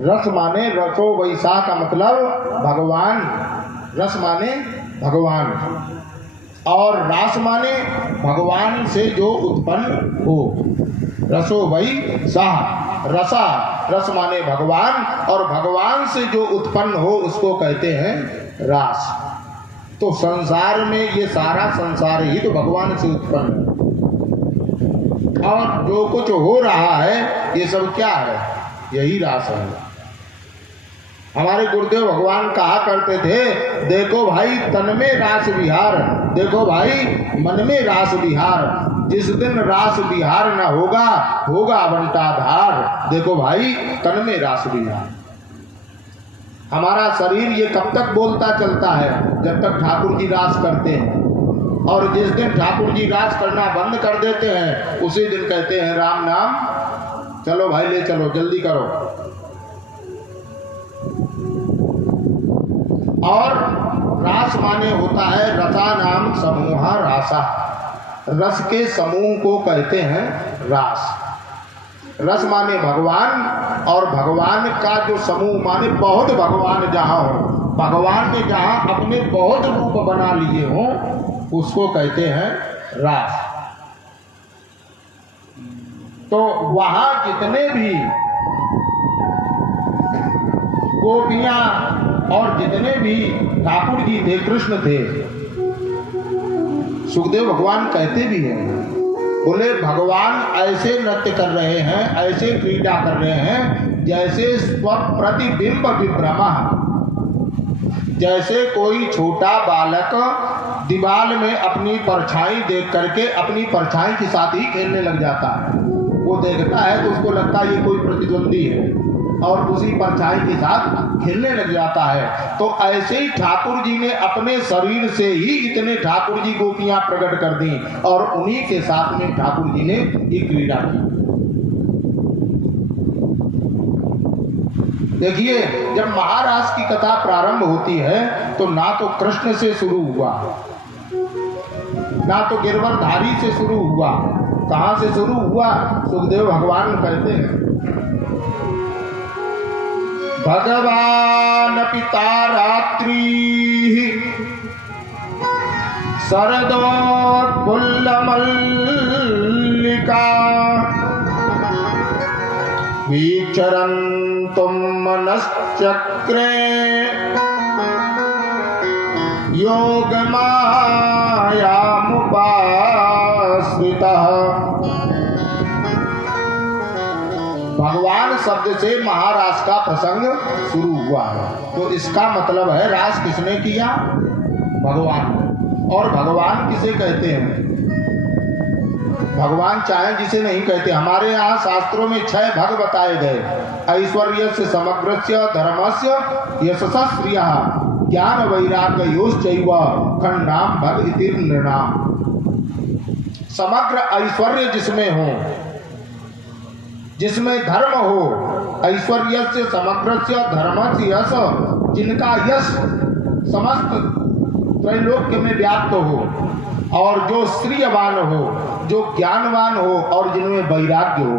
रस माने रसो वैसा का मतलब भगवान, रस माने भगवान, और रास माने भगवान से जो उत्पन्न हो। रसो वही साह, रसा, रस माने भगवान, और भगवान से जो उत्पन्न हो उसको कहते हैं रास। तो संसार में ये सारा संसार ही तो भगवान से उत्पन्न है, और जो कुछ हो रहा है ये सब क्या है, यही रास है। हमारे गुरुदेव भगवान कहा करते थे, देखो भाई तन में रास विहार, देखो भाई मन में रास विहार, जिस दिन रास विहार न होगा होगा बंटाधार। देखो भाई तन में रास विहार। हमारा शरीर ये कब तक बोलता चलता है, जब तक ठाकुर जी रास करते हैं, और जिस दिन ठाकुर जी रास करना बंद कर देते हैं उसी दिन कहते हैं राम नाम, चलो भाई ले चलो जल्दी करो। और रास माने होता है रसा नाम समूह रासा, रस के समूह को कहते हैं रास। रस माने भगवान, और भगवान का जो समूह माने बहुत भगवान जहाँ हो, भगवान ने जहाँ अपने बहुत रूप बना लिए हों उसको कहते हैं रास। तो वहाँ जितने भी गोपियाँ और जितने भी ठाकुर जी थे, कृष्ण थे, सुखदेव भगवान कहते भी हैं, बोले भगवान ऐसे नृत्य कर रहे हैं, ऐसे क्रीड़ा कर रहे हैं जैसे स्वप्रतिबिंब विभ्रमा, जैसे कोई छोटा बालक दीवार में अपनी परछाई देख करके अपनी परछाई के साथ ही खेलने लग जाता है। वो देखता है तो उसको लगता है ये कोई प्रतिद्वंदी है, और उसी परछाई के साथ खेलने लग जाता है। तो ऐसे ही ठाकुर जी ने अपने शरीर से ही इतने ठाकुर जी गोपियां प्रकट कर दी, और उन्हीं के साथ में ठाकुर जी ने ये क्रीड़ा की। देखिए जब महारास की कथा प्रारंभ होती है तो ना तो कृष्ण से शुरू हुआ, ना तो गिरवरधारी से शुरू हुआ, कहां से शुरू हुआ? सुखदेव भगवान कहते हैं भगवान पिता रात्रि शरदोत्फुल्ल मल्लिका विचरन्तुं मनश्चक्रे योगमायामुपाश्रितः। भगवान शब्द से महारास का प्रसंग शुरू हुआ है, तो इसका मतलब है रास किसने किया? भगवान ने। और भगवान किसे कहते हैं? भगवान चाहे जिसे नहीं कहते। हमारे यहाँ शास्त्रों में 6 भग बताए गए, ऐश्वर्यस्य समग्रस्य धर्मस्य यशसा श्रियः ज्ञान वैराग्य योश्चैव खंडाम भग इति नृणाम। समग्र ऐश्वर्य जिसमें हो, जिसमें धर्म हो, ऐश्वर्यस्य समग्रस्य धर्मस्य यश, जिनका यश समस्त त्रैलोक्य में व्याप्त हो, और जो श्रीयवान हो, जो ज्ञानवान हो, और जिनमें वैराग्य हो,